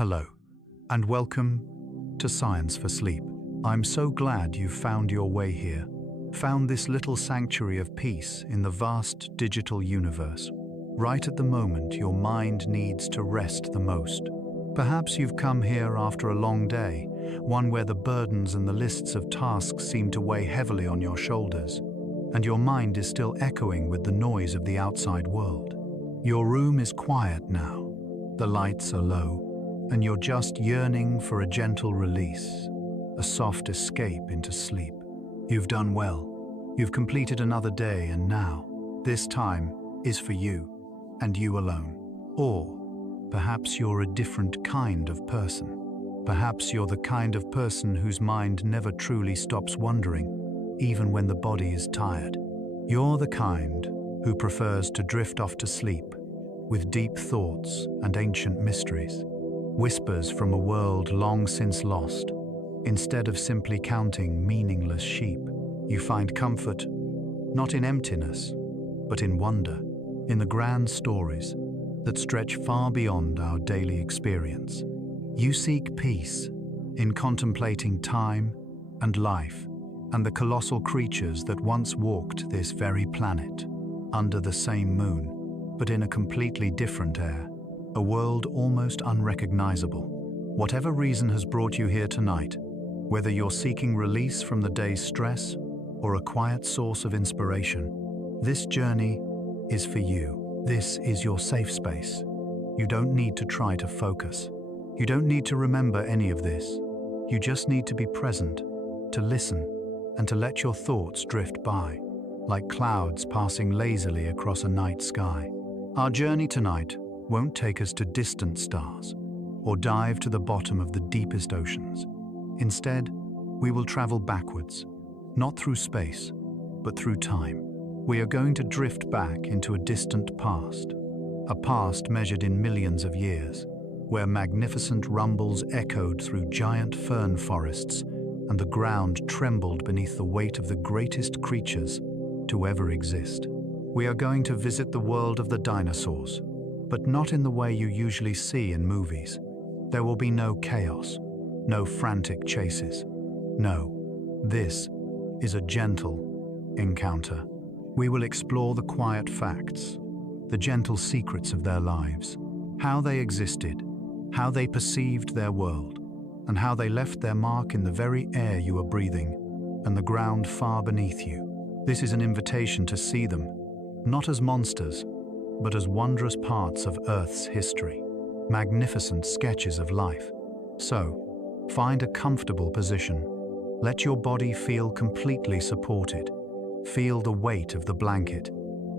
Hello, and welcome to Science for Sleep. I'm so glad you found your way here, found this little sanctuary of peace in the vast digital universe. Right at the moment your mind needs to rest the most. Perhaps you've come here after a long day, one where the burdens and the lists of tasks seem to weigh heavily on your shoulders, and your mind is still echoing with the noise of the outside world. Your room is quiet now, the lights are low, and you're just yearning for a gentle release, a soft escape into sleep. You've done well. You've completed another day, and now, this time is for you, and you alone. Or perhaps you're a different kind of person. Perhaps you're the kind of person whose mind never truly stops wandering, even when the body is tired. You're the kind who prefers to drift off to sleep with deep thoughts and ancient mysteries, whispers from a world long since lost. Instead of simply counting meaningless sheep, you find comfort not in emptiness, but in wonder, in the grand stories that stretch far beyond our daily experience. You seek peace in contemplating time and life and the colossal creatures that once walked this very planet, under the same moon, but in a completely different air, a world almost unrecognizable. Whatever reason has brought you here tonight, whether you're seeking release from the day's stress or a quiet source of inspiration, this journey is for you. This is your safe space. You don't need to try to focus. You don't need to remember any of this. You just need to be present, to listen, and to let your thoughts drift by, like clouds passing lazily across a night sky. Our journey tonight won't take us to distant stars or dive to the bottom of the deepest oceans. Instead, we will travel backwards, not through space, but through time. We are going to drift back into a distant past, a past measured in millions of years, where magnificent rumbles echoed through giant fern forests and the ground trembled beneath the weight of the greatest creatures to ever exist. We are going to visit the world of the dinosaurs, but not in the way you usually see in movies. There will be no chaos, no frantic chases. No, this is a gentle encounter. We will explore the quiet facts, the gentle secrets of their lives, how they existed, how they perceived their world, and how they left their mark in the very air you are breathing and the ground far beneath you. This is an invitation to see them, not as monsters, but as wondrous parts of Earth's history, magnificent sketches of life. So, find a comfortable position. Let your body feel completely supported. Feel the weight of the blanket,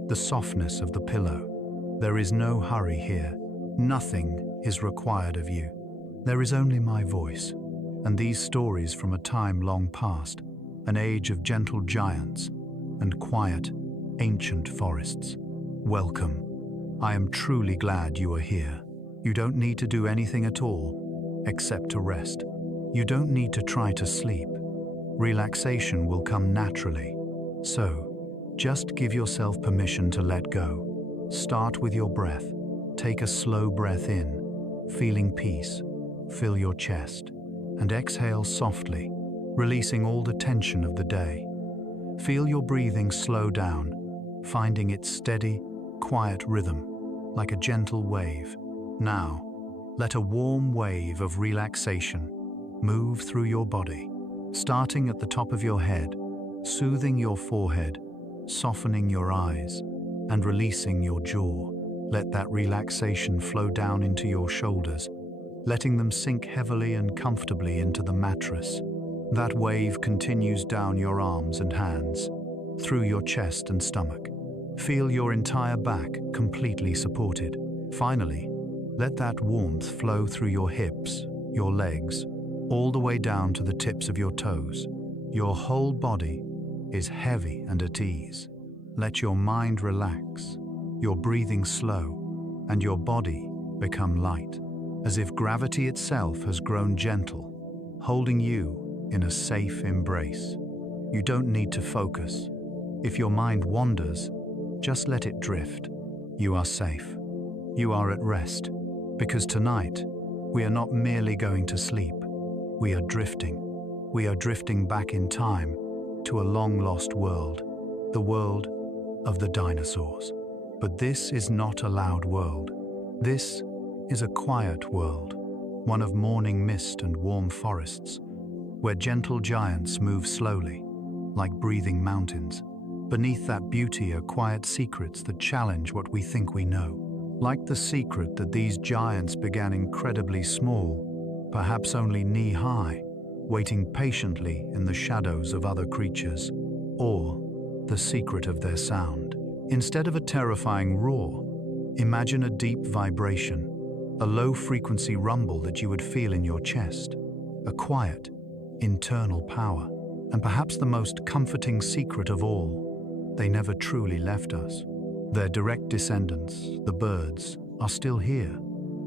the softness of the pillow. There is no hurry here. Nothing is required of you. There is only my voice, and these stories from a time long past, an age of gentle giants and quiet, ancient forests. Welcome. I am truly glad you are here. You don't need to do anything at all, except to rest. You don't need to try to sleep. Relaxation will come naturally. So, just give yourself permission to let go. Start with your breath. Take a slow breath in, feeling peace. Fill your chest, and exhale softly, releasing all the tension of the day. Feel your breathing slow down, finding its steady, quiet rhythm, like a gentle wave. Now, let a warm wave of relaxation move through your body, starting at the top of your head, soothing your forehead, softening your eyes, and releasing your jaw. Let that relaxation flow down into your shoulders, letting them sink heavily and comfortably into the mattress. That wave continues down your arms and hands, through your chest and stomach. Feel your entire back completely supported. Finally, let that warmth flow through your hips, your legs, all the way down to the tips of your toes. Your whole body is heavy and at ease. Let your mind relax, your breathing slow, and your body become light, as if gravity itself has grown gentle, holding you in a safe embrace. You don't need to focus. If your mind wanders, just let it drift. You are safe. You are at rest, because tonight, We are not merely going to sleep. We are drifting. We are drifting back in time to a long-lost world, the world of the dinosaurs. But this is not a loud world. This is a quiet world, one of morning mist and warm forests, where gentle giants move slowly, like breathing mountains. Beneath that beauty are quiet secrets that challenge what we think we know. Like the secret that these giants began incredibly small, perhaps only knee-high, waiting patiently in the shadows of other creatures, or the secret of their sound. Instead of a terrifying roar, imagine a deep vibration, a low-frequency rumble that you would feel in your chest, a quiet, internal power, and perhaps the most comforting secret of all, they never truly left us. Their direct descendants, the birds, are still here,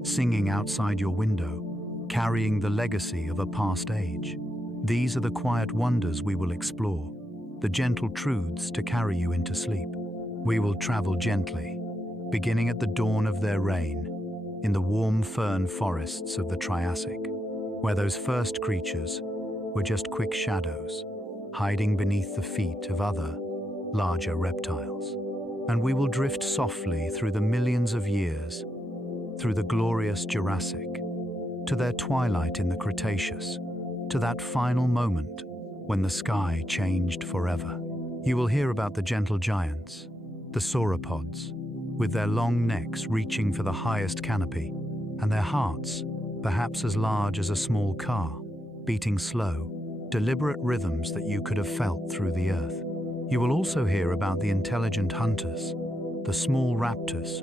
singing outside your window, carrying the legacy of a past age. These are the quiet wonders we will explore, the gentle truths to carry you into sleep. We will travel gently, beginning at the dawn of their reign, in the warm fern forests of the Triassic, where those first creatures were just quick shadows, hiding beneath the feet of other, larger reptiles. And we will drift softly through the millions of years, through the glorious Jurassic, to their twilight in the Cretaceous, to that final moment when the sky changed forever. You will hear about the gentle giants, the sauropods, with their long necks reaching for the highest canopy, and their hearts, perhaps as large as a small car, beating slow, deliberate rhythms that you could have felt through the earth. You will also hear about the intelligent hunters, the small raptors,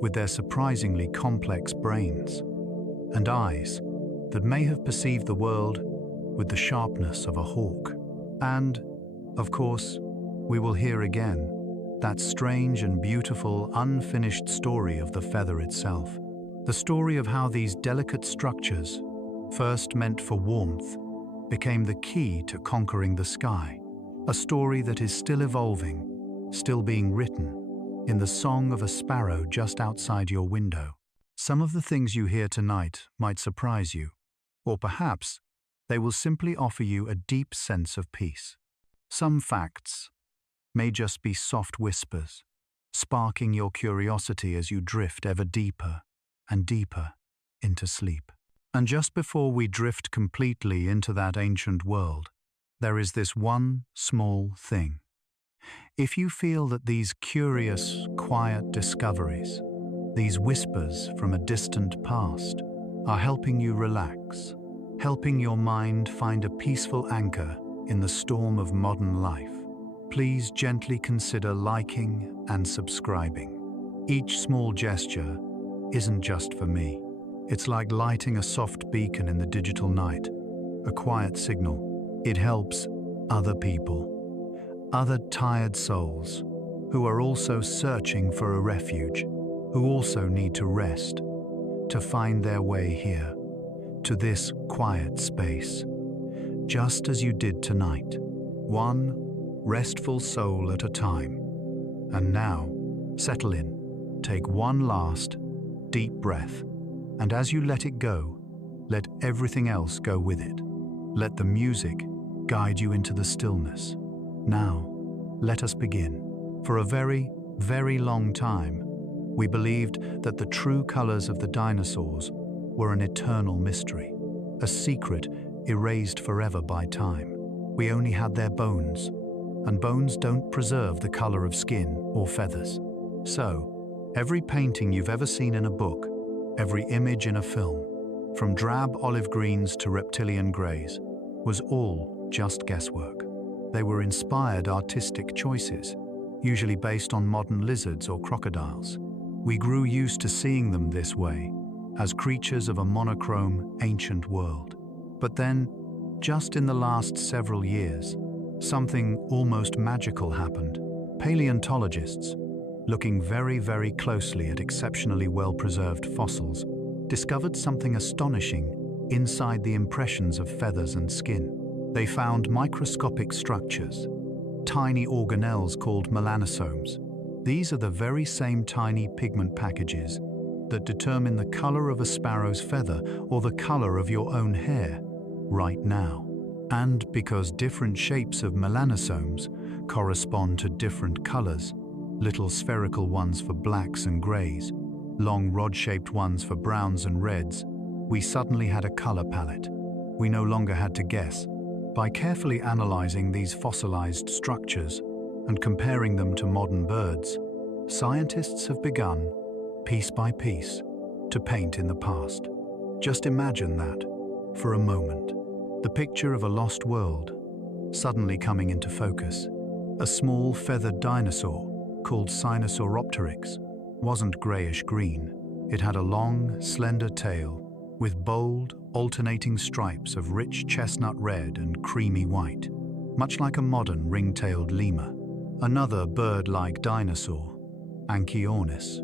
with their surprisingly complex brains and eyes that may have perceived the world with the sharpness of a hawk. And, of course, we will hear again that strange and beautiful unfinished story of the feather itself, the story of how these delicate structures, first meant for warmth, became the key to conquering the sky. A story that is still evolving, still being written, in the song of a sparrow just outside your window. Some of the things you hear tonight might surprise you, or perhaps they will simply offer you a deep sense of peace. Some facts may just be soft whispers, sparking your curiosity as you drift ever deeper and deeper into sleep. And just before we drift completely into that ancient world, there is this one small thing. If you feel that these curious, quiet discoveries, these whispers from a distant past, are helping you relax, helping your mind find a peaceful anchor in the storm of modern life, please gently consider liking and subscribing. Each small gesture isn't just for me. It's like lighting a soft beacon in the digital night, a quiet signal. It helps other people, other tired souls who are also searching for a refuge, who also need to rest, to find their way here, to this quiet space, just as you did tonight, one restful soul at a time. And now, settle in, take one last, deep breath, and as you let it go, let everything else go with it. Let the music guide you into the stillness. Now, let us begin. For a very, very long time, we believed that the true colors of the dinosaurs were an eternal mystery, a secret erased forever by time. We only had their bones, and bones don't preserve the color of skin or feathers. So, every painting you've ever seen in a book, every image in a film, from drab olive greens to reptilian grays, was all just guesswork. They were inspired artistic choices, usually based on modern lizards or crocodiles. We grew used to seeing them this way, as creatures of a monochrome, ancient world. But then, just in the last several years, something almost magical happened. Paleontologists, looking very, very closely at exceptionally well-preserved fossils, discovered something astonishing inside the impressions of feathers and skin. They found microscopic structures, tiny organelles called melanosomes. These are the very same tiny pigment packages that determine the color of a sparrow's feather or the color of your own hair right now. And because different shapes of melanosomes correspond to different colors, little spherical ones for blacks and grays, long rod-shaped ones for browns and reds, we suddenly had a color palette. We no longer had to guess. By carefully analyzing these fossilized structures and comparing them to modern birds, scientists have begun, piece by piece, to paint in the past. Just imagine that, for a moment. The picture of a lost world, suddenly coming into focus. A small feathered dinosaur, called Sinosauropteryx, wasn't grayish-green. It had a long, slender tail with bold, alternating stripes of rich chestnut red and creamy white, much like a modern ring-tailed lemur. Another bird-like dinosaur, Anchiornis,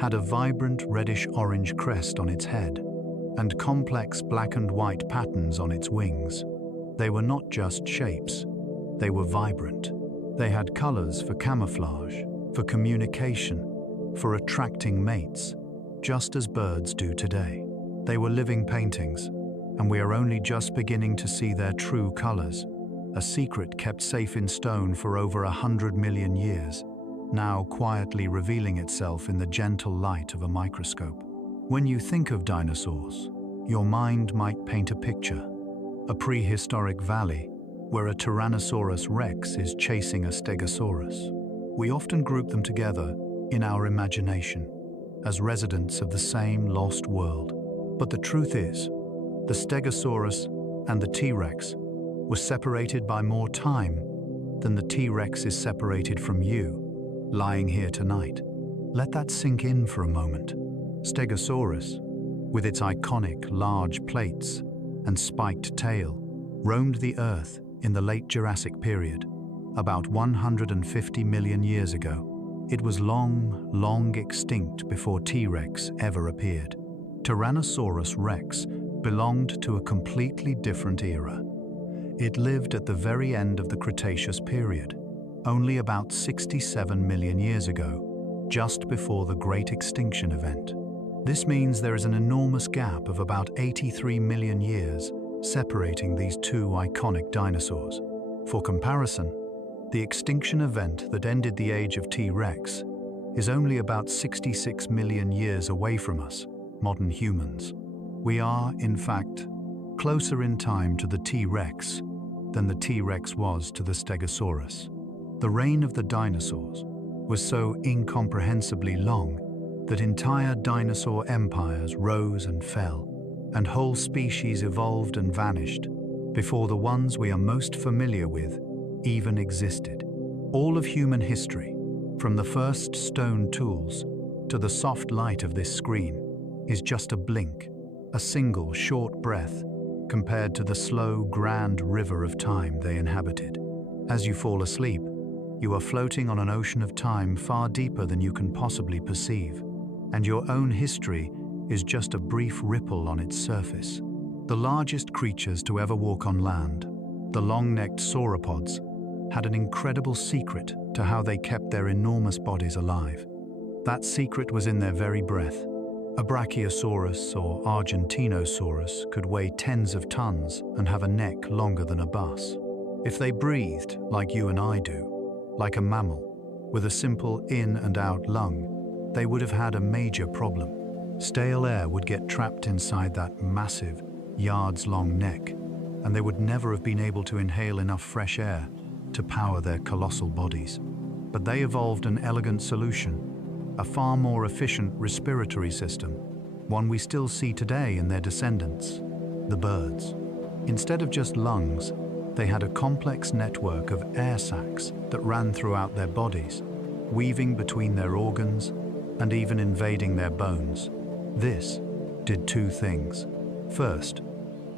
had a vibrant reddish-orange crest on its head and complex black and white patterns on its wings. They were not just shapes, they were vibrant. They had colors for camouflage, for communication, for attracting mates, just as birds do today. They were living paintings, and we are only just beginning to see their true colors, a secret kept safe in stone for over 100 million years, now quietly revealing itself in the gentle light of a microscope. When you think of dinosaurs, your mind might paint a picture, a prehistoric valley where a Tyrannosaurus rex is chasing a Stegosaurus. We often group them together in our imagination as residents of the same lost world. But the truth is, the Stegosaurus and the T-Rex were separated by more time than the T-Rex is separated from you, lying here tonight. Let that sink in for a moment. Stegosaurus, with its iconic large plates and spiked tail, roamed the Earth in the late Jurassic period, about 150 million years ago. It was long extinct before T-Rex ever appeared. Tyrannosaurus rex belonged to a completely different era. It lived at the very end of the Cretaceous period, only about 67 million years ago, just before the Great Extinction event. This means there is an enormous gap of about 83 million years separating these two iconic dinosaurs. For comparison, the extinction event that ended the age of T-Rex is only about 66 million years away from us, modern humans. We are, in fact, closer in time to the T-Rex than the T-Rex was to the Stegosaurus. The reign of the dinosaurs was so incomprehensibly long that entire dinosaur empires rose and fell, and whole species evolved and vanished before the ones we are most familiar with even existed. All of human history, from the first stone tools to the soft light of this screen, is just a blink, a single short breath compared to the slow, grand river of time they inhabited. As you fall asleep, you are floating on an ocean of time far deeper than you can possibly perceive, and your own history is just a brief ripple on its surface. The largest creatures to ever walk on land, the long-necked sauropods, had an incredible secret to how they kept their enormous bodies alive. That secret was in their very breath. A Brachiosaurus or Argentinosaurus could weigh tens of tons and have a neck longer than a bus. If they breathed like you and I do, like a mammal, with a simple in and out lung, they would have had a major problem. Stale air would get trapped inside that massive, yards-long neck, and they would never have been able to inhale enough fresh air to power their colossal bodies. But they evolved an elegant solution, a far more efficient respiratory system, one we still see today in their descendants, the birds. Instead of just lungs, they had a complex network of air sacs that ran throughout their bodies, weaving between their organs and even invading their bones. This did two things. First,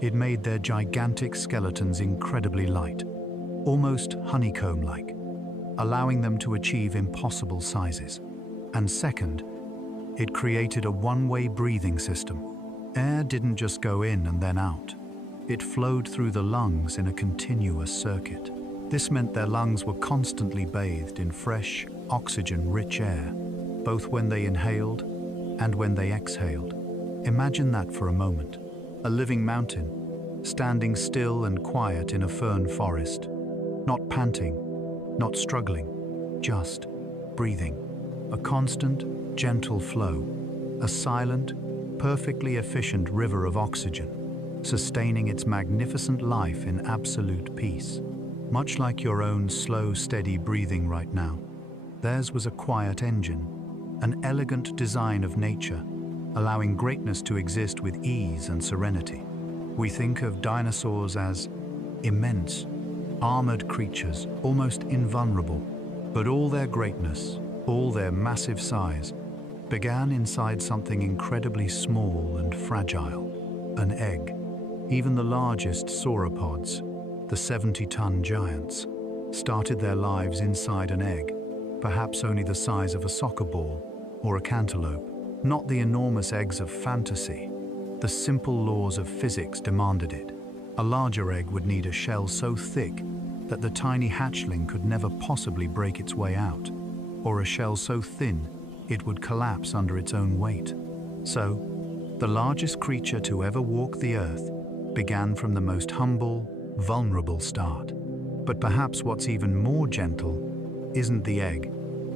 it made their gigantic skeletons incredibly light, almost honeycomb-like, allowing them to achieve impossible sizes. And second, it created a one-way breathing system. Air didn't just go in and then out. It flowed through the lungs in a continuous circuit. This meant their lungs were constantly bathed in fresh, oxygen-rich air, both when they inhaled And when they exhaled, imagine that for a moment. A living mountain, standing still and quiet in a fern forest, not panting, not struggling, just breathing. A constant, gentle flow, a silent, perfectly efficient river of oxygen, sustaining its magnificent life in absolute peace. Much like your own slow, steady breathing right now, theirs was a quiet engine, an elegant design of nature, allowing greatness to exist with ease and serenity. We think of dinosaurs as immense, armored creatures, almost invulnerable, but all their greatness, all their massive size, began inside something incredibly small and fragile, an egg. Even the largest sauropods, the 70-ton giants, started their lives inside an egg, perhaps only the size of a soccer ball or a cantaloupe. Not the enormous eggs of fantasy. The simple laws of physics demanded it. A larger egg would need a shell so thick that the tiny hatchling could never possibly break its way out, or a shell so thin it would collapse under its own weight. So, the largest creature to ever walk the earth began from the most humble, vulnerable start. But perhaps what's even more gentle isn't the egg,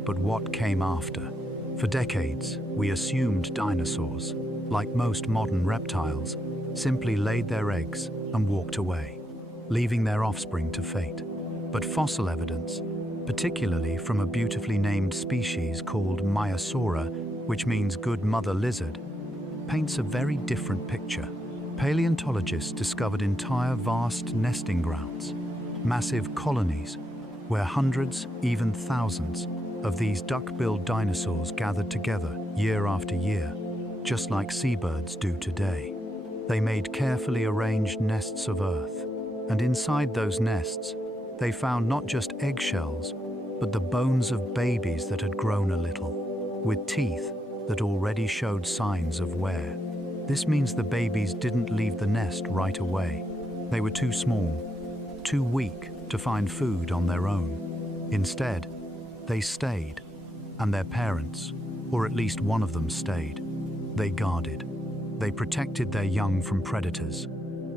but what came after. For decades, we assumed dinosaurs, like most modern reptiles, simply laid their eggs and walked away, leaving their offspring to fate. But fossil evidence, particularly from a beautifully named species called Maiasaura, which means good mother lizard, paints a very different picture. Paleontologists discovered entire vast nesting grounds, massive colonies, where hundreds, even thousands, of these duck-billed dinosaurs gathered together year after year, just like seabirds do today. They made carefully arranged nests of earth, and inside those nests, they found not just eggshells, but the bones of babies that had grown a little, with teeth that already showed signs of wear. This means the babies didn't leave the nest right away. They were too small, too weak to find food on their own. Instead, they stayed, and their parents, or at least one of them, stayed. They guarded. They protected their young from predators,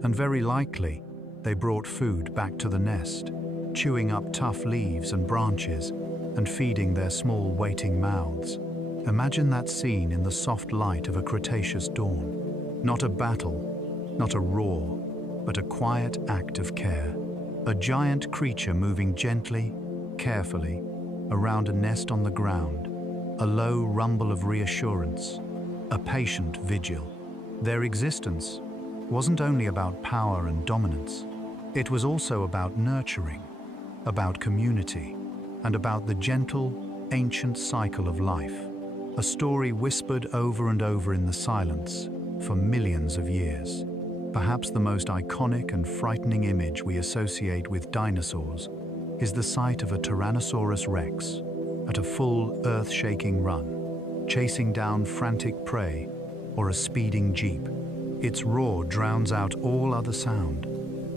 and very likely, they brought food back to the nest, chewing up tough leaves and branches and feeding their small waiting mouths. Imagine that scene in the soft light of a Cretaceous dawn. Not a battle, not a roar, but a quiet act of care. A giant creature moving gently, carefully, around a nest on the ground, a low rumble of reassurance, a patient vigil. Their existence wasn't only about power and dominance, it was also about nurturing, about community, and about the gentle, ancient cycle of life, a story whispered over and over in the silence for millions of years. Perhaps the most iconic and frightening image we associate with dinosaurs is the sight of a Tyrannosaurus rex at a full earth-shaking run, chasing down frantic prey or a speeding jeep. Its roar drowns out all other sound,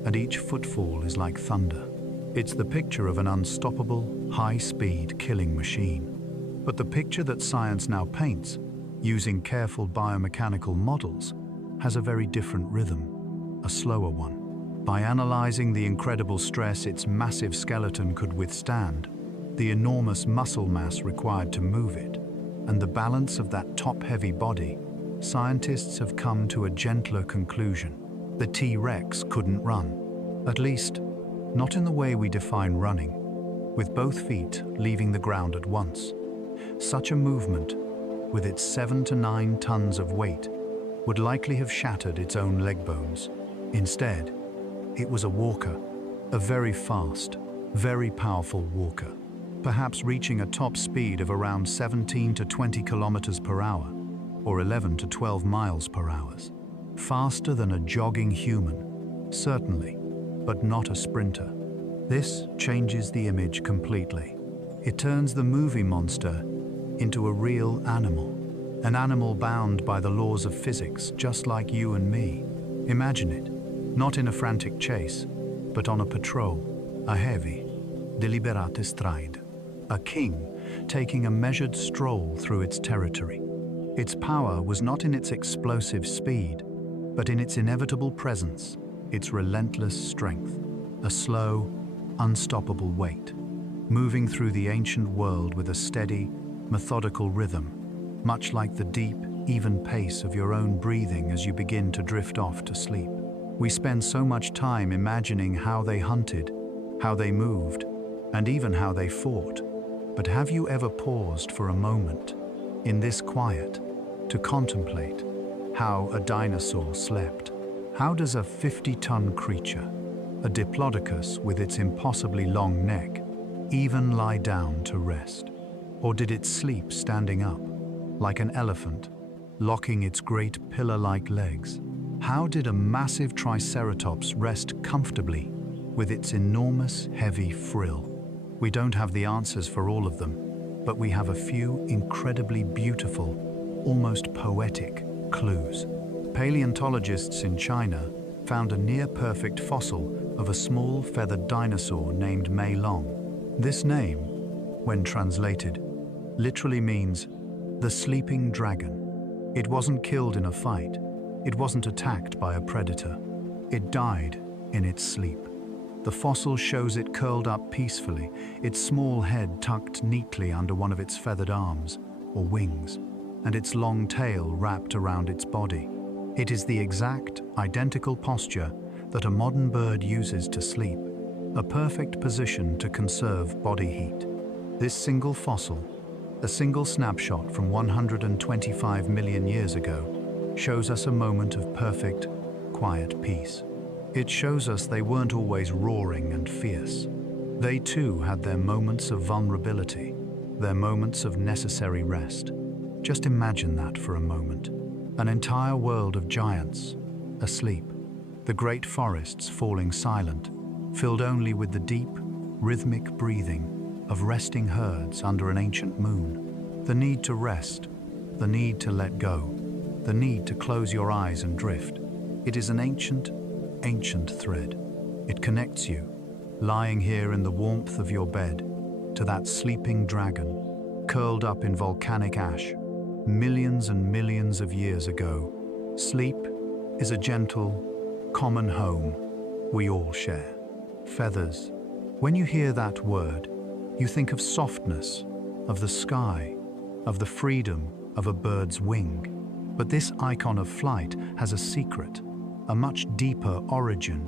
and each footfall is like thunder. It's the picture of an unstoppable, high-speed killing machine. But the picture that science now paints, using careful biomechanical models, has a very different rhythm, a slower one. By analyzing the incredible stress its massive skeleton could withstand, the enormous muscle mass required to move it, and the balance of that top-heavy body, scientists have come to a gentler conclusion. The T-Rex couldn't run, at least not in the way we define running, with both feet leaving the ground at once. Such a movement, with its 7 to 9 tons of weight, would likely have shattered its own leg bones. Instead, it was a walker, a very fast, very powerful walker, perhaps reaching a top speed of around 17 to 20 kilometers per hour, or 11 to 12 miles per hour. Faster than a jogging human, certainly, but not a sprinter. This changes the image completely. It turns the movie monster into a real animal, an animal bound by the laws of physics, just like you and me. Imagine it, not in a frantic chase, but on a patrol, a heavy, deliberate stride, a king taking a measured stroll through its territory. Its power was not in its explosive speed, but in its inevitable presence, its relentless strength, a slow, unstoppable weight, moving through the ancient world with a steady, methodical rhythm, much like the deep, even pace of your own breathing as you begin to drift off to sleep. We spend so much time imagining how they hunted, how they moved, and even how they fought. But have you ever paused for a moment, in this quiet, to contemplate how a dinosaur slept? How does a 50-ton creature, a diplodocus with its impossibly long neck, even lie down to rest? Or did it sleep standing up, like an elephant, locking its great pillar-like legs? How did a massive triceratops rest comfortably with its enormous, heavy frill? We don't have the answers for all of them, but we have a few incredibly beautiful, almost poetic clues. Paleontologists in China found a near-perfect fossil of a small feathered dinosaur named Mei Long. This name, when translated, literally means the sleeping dragon. It wasn't killed in a fight. It wasn't attacked by a predator. It died in its sleep. The fossil shows it curled up peacefully, its small head tucked neatly under one of its feathered arms, or wings, and its long tail wrapped around its body. It is the exact, identical posture that a modern bird uses to sleep, a perfect position to conserve body heat. This single fossil, a single snapshot from 125 million years ago, shows us a moment of perfect, quiet peace. It shows us they weren't always roaring and fierce. They too had their moments of vulnerability, their moments of necessary rest. Just imagine that for a moment. An entire world of giants, asleep. The great forests falling silent, filled only with the deep, rhythmic breathing of resting herds under an ancient moon. The need to rest, the need to let go, the need to close your eyes and drift. It is an ancient thread. It connects you, lying here in the warmth of your bed, to that sleeping dragon, curled up in volcanic ash, millions and millions of years ago. Sleep is a gentle, common home we all share. Feathers. When you hear that word, you think of softness, of the sky, of the freedom of a bird's wing. But this icon of flight has a secret, a much deeper origin,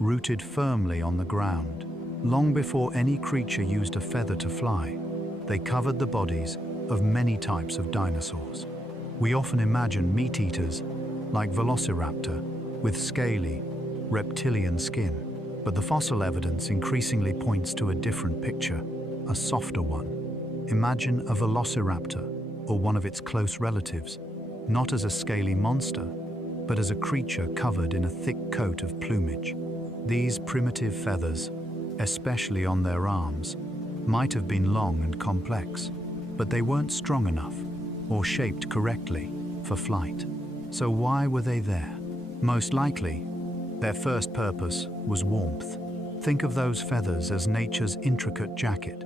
rooted firmly on the ground. Long before any creature used a feather to fly, they covered the bodies of many types of dinosaurs. We often imagine meat-eaters like Velociraptor with scaly, reptilian skin, but the fossil evidence increasingly points to a different picture, a softer one. Imagine a Velociraptor, or one of its close relatives, not as a scaly monster, but as a creature covered in a thick coat of plumage. These primitive feathers, especially on their arms, might have been long and complex, but they weren't strong enough or shaped correctly for flight. So why were they there? Most likely, their first purpose was warmth. Think of those feathers as nature's intricate jacket,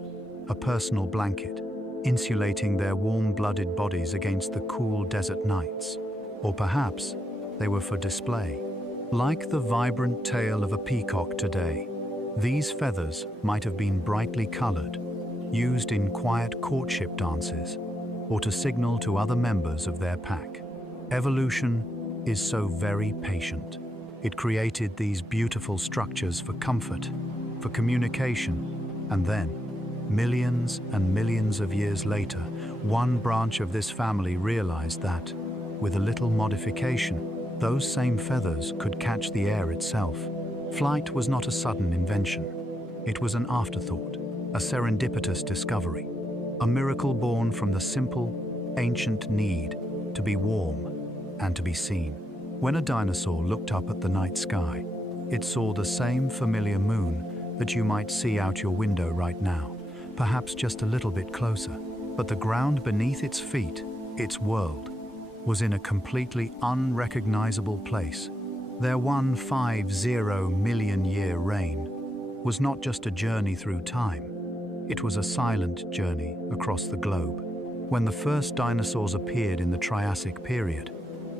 a personal blanket, insulating their warm-blooded bodies against the cool desert nights. Or perhaps they were for display. Like the vibrant tail of a peacock today, these feathers might have been brightly colored, used in quiet courtship dances, or to signal to other members of their pack. Evolution is so very patient. It created these beautiful structures for comfort, for communication, and then, millions and millions of years later, one branch of this family realized that, with a little modification, those same feathers could catch the air itself. Flight was not a sudden invention. It was an afterthought, a serendipitous discovery, a miracle born from the simple, ancient need to be warm and to be seen. When a dinosaur looked up at the night sky, it saw the same familiar moon that you might see out your window right now, perhaps just a little bit closer. But the ground beneath its feet, its world, was in a completely unrecognizable place. Their 150 million year reign was not just a journey through time, it was a silent journey across the globe. When the first dinosaurs appeared in the Triassic period,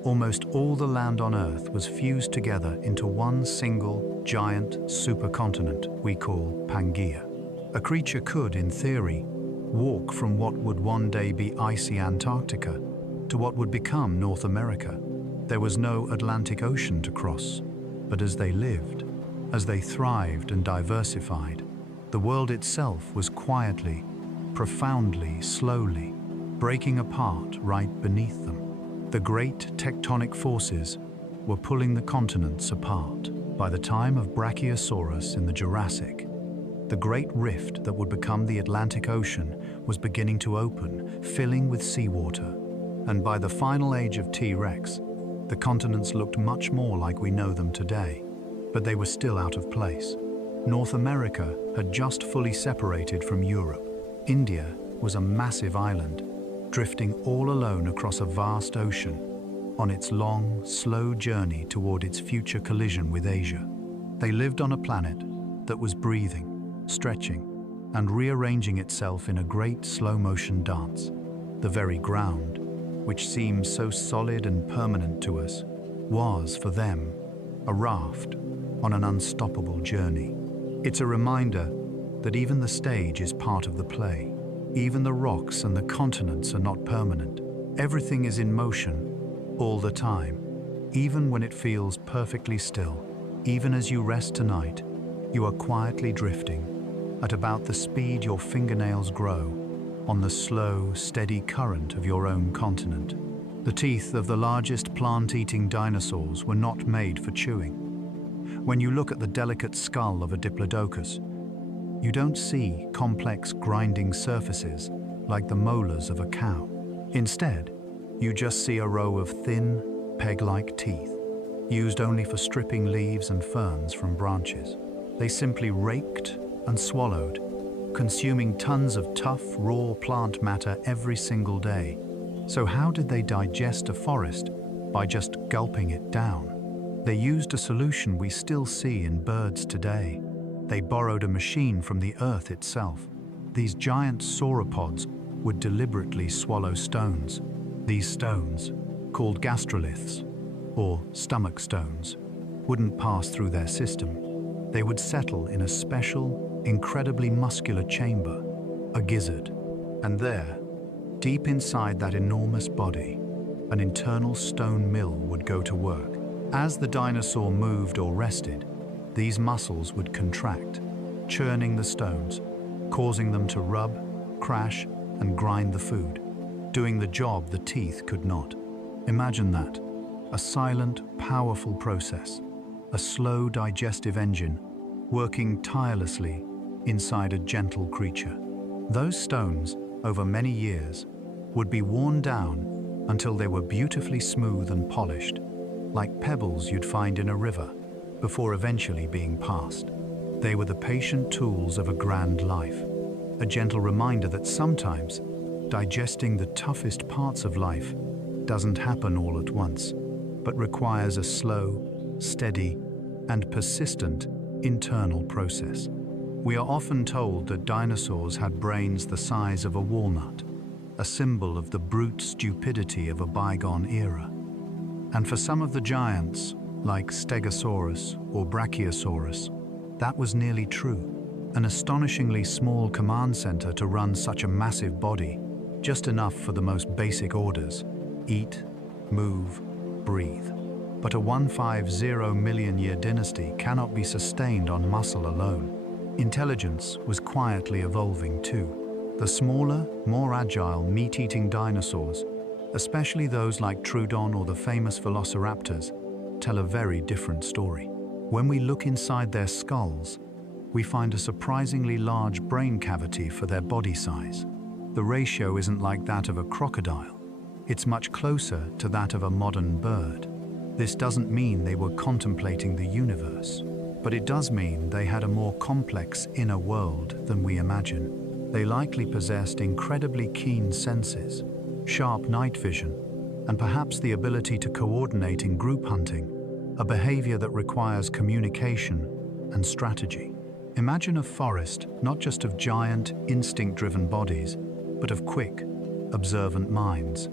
almost all the land on Earth was fused together into one single, giant supercontinent we call Pangaea. A creature could, in theory, walk from what would one day be icy Antarctica to what would become North America. There was no Atlantic Ocean to cross, but as they lived, as they thrived and diversified, the world itself was quietly, profoundly, slowly breaking apart right beneath them. The great tectonic forces were pulling the continents apart. By the time of Brachiosaurus in the Jurassic, the great rift that would become the Atlantic Ocean was beginning to open, filling with seawater. And by the final age of T-Rex, the continents looked much more like we know them today, but they were still out of place. North America had just fully separated from Europe. India was a massive island, drifting all alone across a vast ocean on its long, slow journey toward its future collision with Asia. They lived on a planet that was breathing, stretching, and rearranging itself in a great slow-motion dance. The very ground, which seems so solid and permanent to us, was, for them, a raft on an unstoppable journey. It's a reminder that even the stage is part of the play. Even the rocks and the continents are not permanent. Everything is in motion, all the time. Even when it feels perfectly still, even as you rest tonight, you are quietly drifting at about the speed your fingernails grow on the slow, steady current of your own continent. The teeth of the largest plant-eating dinosaurs were not made for chewing. When you look at the delicate skull of a diplodocus, you don't see complex grinding surfaces like the molars of a cow. Instead, you just see a row of thin, peg-like teeth, used only for stripping leaves and ferns from branches. They simply raked and swallowed, consuming tons of tough, raw plant matter every single day. So how did they digest a forest? By just gulping it down. They used a solution we still see in birds today. They borrowed a machine from the earth itself. These giant sauropods would deliberately swallow stones. These stones, called gastroliths, or stomach stones, wouldn't pass through their system. They would settle in a special, incredibly muscular chamber, a gizzard. And there, deep inside that enormous body, an internal stone mill would go to work. As the dinosaur moved or rested, these muscles would contract, churning the stones, causing them to rub, crash, and grind the food, doing the job the teeth could not. Imagine that, a silent, powerful process, a slow digestive engine working tirelessly inside a gentle creature. Those stones, over many years, would be worn down until they were beautifully smooth and polished, like pebbles you'd find in a river, before eventually being passed. They were the patient tools of a grand life, a gentle reminder that sometimes digesting the toughest parts of life doesn't happen all at once, but requires a slow, steady, and persistent internal process. We are often told that dinosaurs had brains the size of a walnut, a symbol of the brute stupidity of a bygone era. And for some of the giants, like Stegosaurus or Brachiosaurus, that was nearly true. An astonishingly small command center to run such a massive body, just enough for the most basic orders: eat, move, breathe. But a 150 million year dynasty cannot be sustained on muscle alone. Intelligence was quietly evolving too. The smaller, more agile meat-eating dinosaurs, especially those like Troodon or the famous velociraptors, tell a very different story. When we look inside their skulls, we find a surprisingly large brain cavity for their body size. The ratio isn't like that of a crocodile. It's much closer to that of a modern bird. This doesn't mean they were contemplating the universe, but it does mean they had a more complex inner world than we imagine. They likely possessed incredibly keen senses, sharp night vision, and perhaps the ability to coordinate in group hunting, a behavior that requires communication and strategy. Imagine a forest not just of giant, instinct-driven bodies, but of quick, observant minds,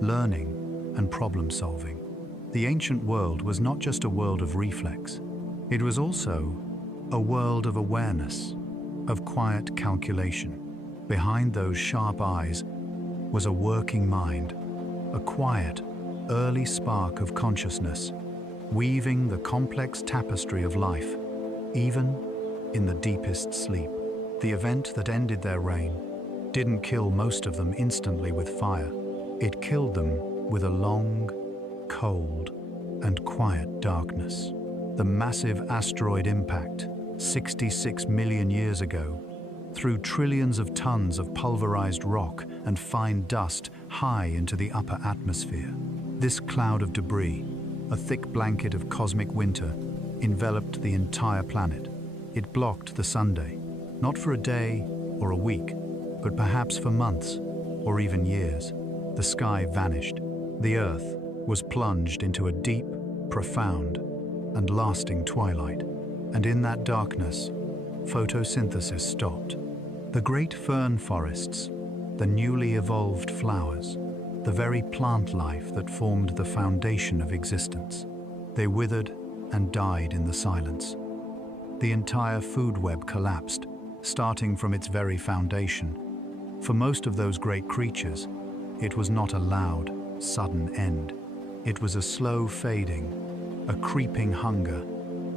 learning and problem-solving. The ancient world was not just a world of reflex. It was also a world of awareness, of quiet calculation. Behind those sharp eyes was a working mind, a quiet, early spark of consciousness, weaving the complex tapestry of life, even in the deepest sleep. The event that ended their reign didn't kill most of them instantly with fire. It killed them with a long, cold, and quiet darkness. The massive asteroid impact, 66 million years ago, threw trillions of tons of pulverized rock and fine dust high into the upper atmosphere. This cloud of debris, a thick blanket of cosmic winter, enveloped the entire planet. It blocked the sunday, not for a day or a week, but perhaps for months or even years. The sky vanished. The earth was plunged into a deep, profound, and lasting twilight. And in that darkness, photosynthesis stopped. The great fern forests, the newly evolved flowers, the very plant life that formed the foundation of existence, they withered and died in the silence. The entire food web collapsed, starting from its very foundation. For most of those great creatures, it was not a loud, sudden end. It was a slow fading, a creeping hunger,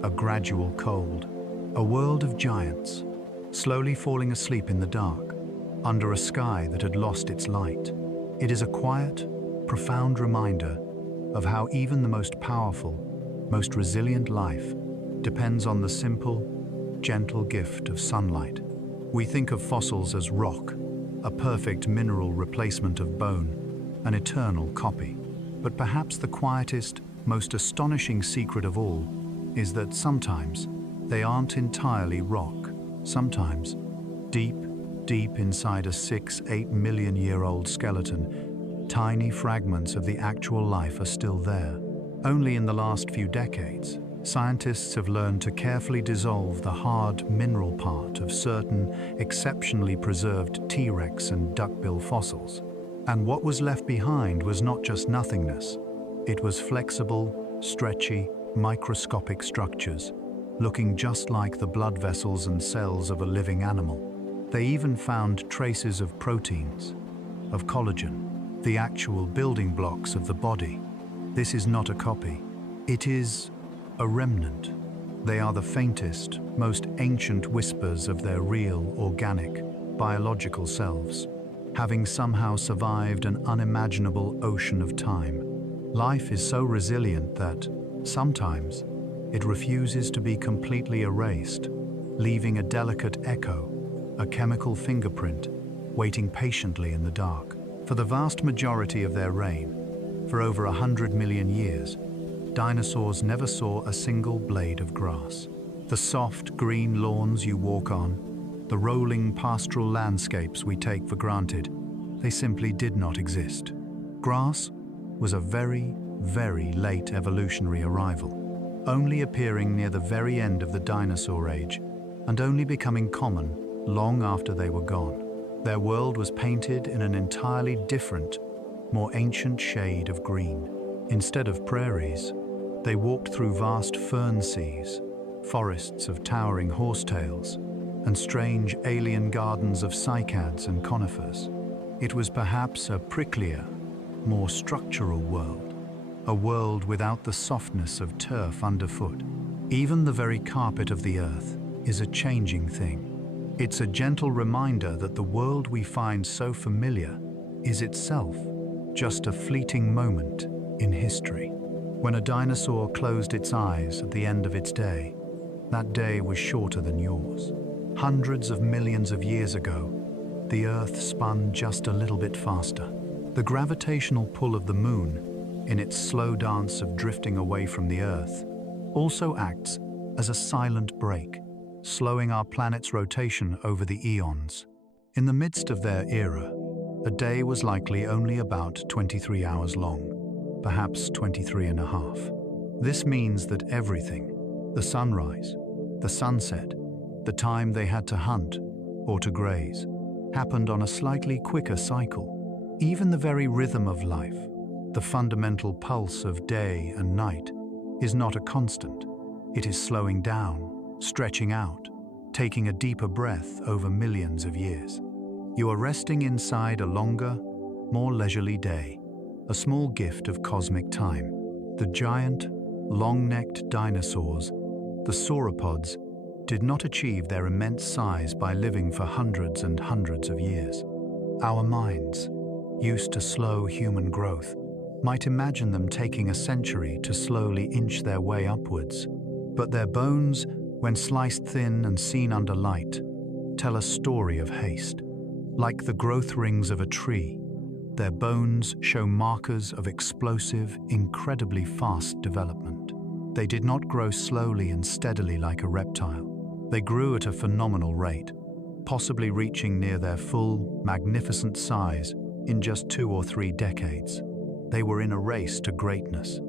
a gradual cold, a world of giants, slowly falling asleep in the dark, under a sky that had lost its light. It is a quiet, profound reminder of how even the most powerful, most resilient life depends on the simple, gentle gift of sunlight. We think of fossils as rock, a perfect mineral replacement of bone, an eternal copy. But perhaps the quietest, most astonishing secret of all is that sometimes they aren't entirely rock. Sometimes, deep inside a 6-8 million year old skeleton, tiny fragments of the actual life are still there. Only in the last few decades, scientists have learned to carefully dissolve the hard mineral part of certain exceptionally preserved T-Rex and duckbill fossils. And what was left behind was not just nothingness. It was flexible, stretchy, microscopic structures, looking just like the blood vessels and cells of a living animal. They even found traces of proteins, of collagen, the actual building blocks of the body. This is not a copy. It is a remnant. They are the faintest, most ancient whispers of their real, organic, biological selves, having somehow survived an unimaginable ocean of time. Life is so resilient that, sometimes, it refuses to be completely erased, leaving a delicate echo, a chemical fingerprint, waiting patiently in the dark. For the vast majority of their reign, for over 100 million years, dinosaurs never saw a single blade of grass. The soft, green lawns you walk on, the rolling pastoral landscapes we take for granted, they simply did not exist. Grass was a very, very late evolutionary arrival, only appearing near the very end of the dinosaur age, and only becoming common long after they were gone. Their world was painted in an entirely different, more ancient shade of green. Instead of prairies, they walked through vast fern seas, forests of towering horsetails, and strange alien gardens of cycads and conifers. It was perhaps a pricklier, more structural world, a world without the softness of turf underfoot. Even the very carpet of the earth is a changing thing. It's a gentle reminder that the world we find so familiar is itself just a fleeting moment in history. When a dinosaur closed its eyes at the end of its day, that day was shorter than yours. Hundreds of millions of years ago, the Earth spun just a little bit faster. The gravitational pull of the Moon, in its slow dance of drifting away from the Earth, also acts as a silent brake, slowing our planet's rotation over the eons. In the midst of their era, a day was likely only about 23 hours long, perhaps 23 and a half. This means that everything, the sunrise, the sunset, the time they had to hunt or to graze, happened on a slightly quicker cycle. Even the very rhythm of life, the fundamental pulse of day and night, is not a constant. It is slowing down, stretching out, taking a deeper breath over millions of years. You are resting inside a longer, more leisurely day, a small gift of cosmic time. The giant, long-necked dinosaurs, the sauropods, did not achieve their immense size by living for hundreds and hundreds of years. Our minds, used to slow human growth, might imagine them taking a century to slowly inch their way upwards. But their bones, when sliced thin and seen under light, tell a story of haste. Like the growth rings of a tree, their bones show markers of explosive, incredibly fast development. They did not grow slowly and steadily like a reptile. They grew at a phenomenal rate, possibly reaching near their full, magnificent size in just 2 or 3 decades. They were in a race to greatness,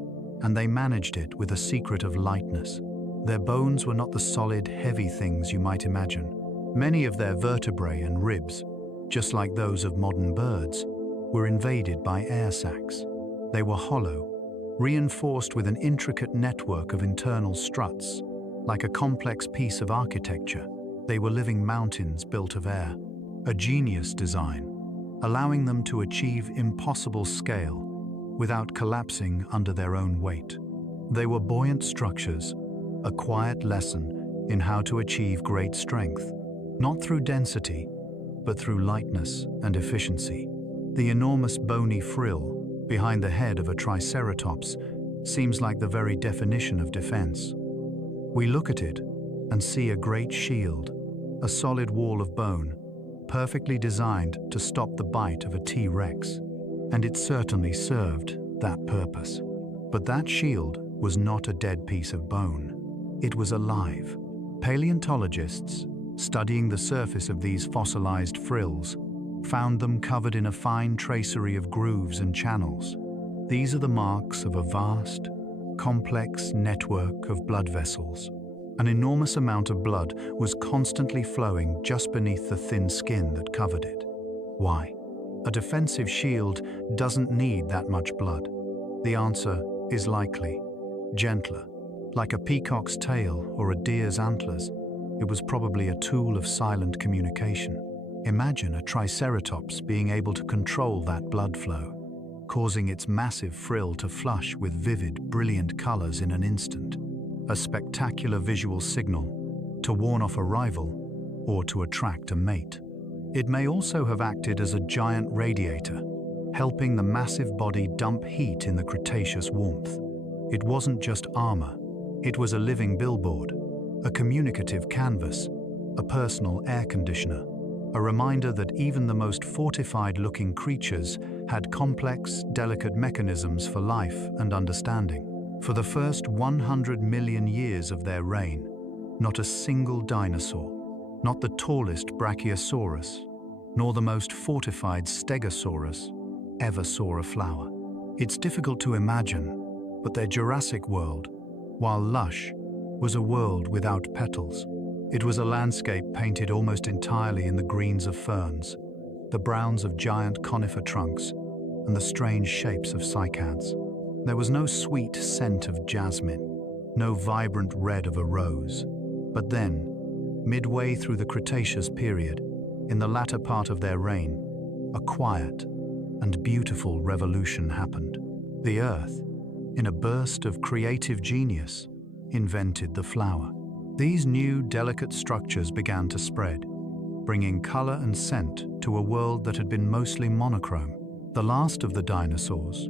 and they managed it with a secret of lightness. Their bones were not the solid, heavy things you might imagine. Many of their vertebrae and ribs, just like those of modern birds, were invaded by air sacs. They were hollow, reinforced with an intricate network of internal struts. Like a complex piece of architecture, they were living mountains built of air, a genius design, allowing them to achieve impossible scale without collapsing under their own weight. They were buoyant structures, a quiet lesson in how to achieve great strength, not through density, but through lightness and efficiency. The enormous bony frill behind the head of a triceratops seems like the very definition of defense. We look at it and see a great shield, a solid wall of bone, perfectly designed to stop the bite of a T-Rex. And it certainly served that purpose. But that shield was not a dead piece of bone. It was alive. Paleontologists, studying the surface of these fossilized frills, found them covered in a fine tracery of grooves and channels. These are the marks of a vast, complex network of blood vessels. An enormous amount of blood was constantly flowing just beneath the thin skin that covered it. Why? A defensive shield doesn't need that much blood. The answer is likely gentler. Like a peacock's tail or a deer's antlers, it was probably a tool of silent communication. Imagine a triceratops being able to control that blood flow, causing its massive frill to flush with vivid, brilliant colors in an instant. A spectacular visual signal to warn off a rival or to attract a mate. It may also have acted as a giant radiator, helping the massive body dump heat in the Cretaceous warmth. It wasn't just armor, it was a living billboard, a communicative canvas, a personal air conditioner, a reminder that even the most fortified-looking creatures had complex, delicate mechanisms for life and understanding. For the first 100 million years of their reign, not a single dinosaur, not the tallest Brachiosaurus, nor the most fortified Stegosaurus, ever saw a flower. It's difficult to imagine, but their Jurassic world, while lush, was a world without petals. It was a landscape painted almost entirely in the greens of ferns, the browns of giant conifer trunks, and the strange shapes of cycads. There was no sweet scent of jasmine, no vibrant red of a rose. But then, midway through the Cretaceous period, in the latter part of their reign, a quiet and beautiful revolution happened. The Earth, in a burst of creative genius, invented the flower. These new, delicate structures began to spread, bringing color and scent to a world that had been mostly monochrome. The last of the dinosaurs,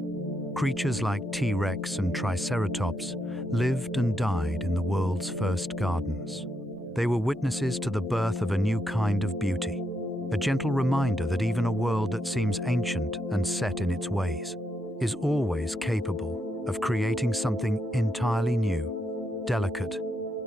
creatures like T-Rex and Triceratops, lived and died in the world's first gardens. They were witnesses to the birth of a new kind of beauty, a gentle reminder that even a world that seems ancient and set in its ways is always capable of creating something entirely new, delicate,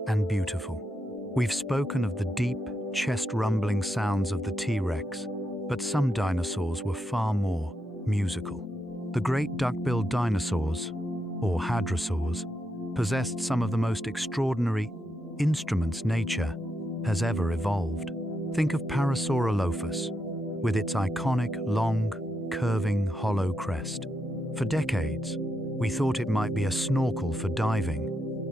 and beautiful. We've spoken of the deep, chest-rumbling sounds of the T-Rex, but some dinosaurs were far more musical. The great duck-billed dinosaurs, or hadrosaurs, possessed some of the most extraordinary instruments nature has ever evolved. Think of Parasaurolophus, with its iconic, long, curving, hollow crest. For decades, we thought it might be a snorkel for diving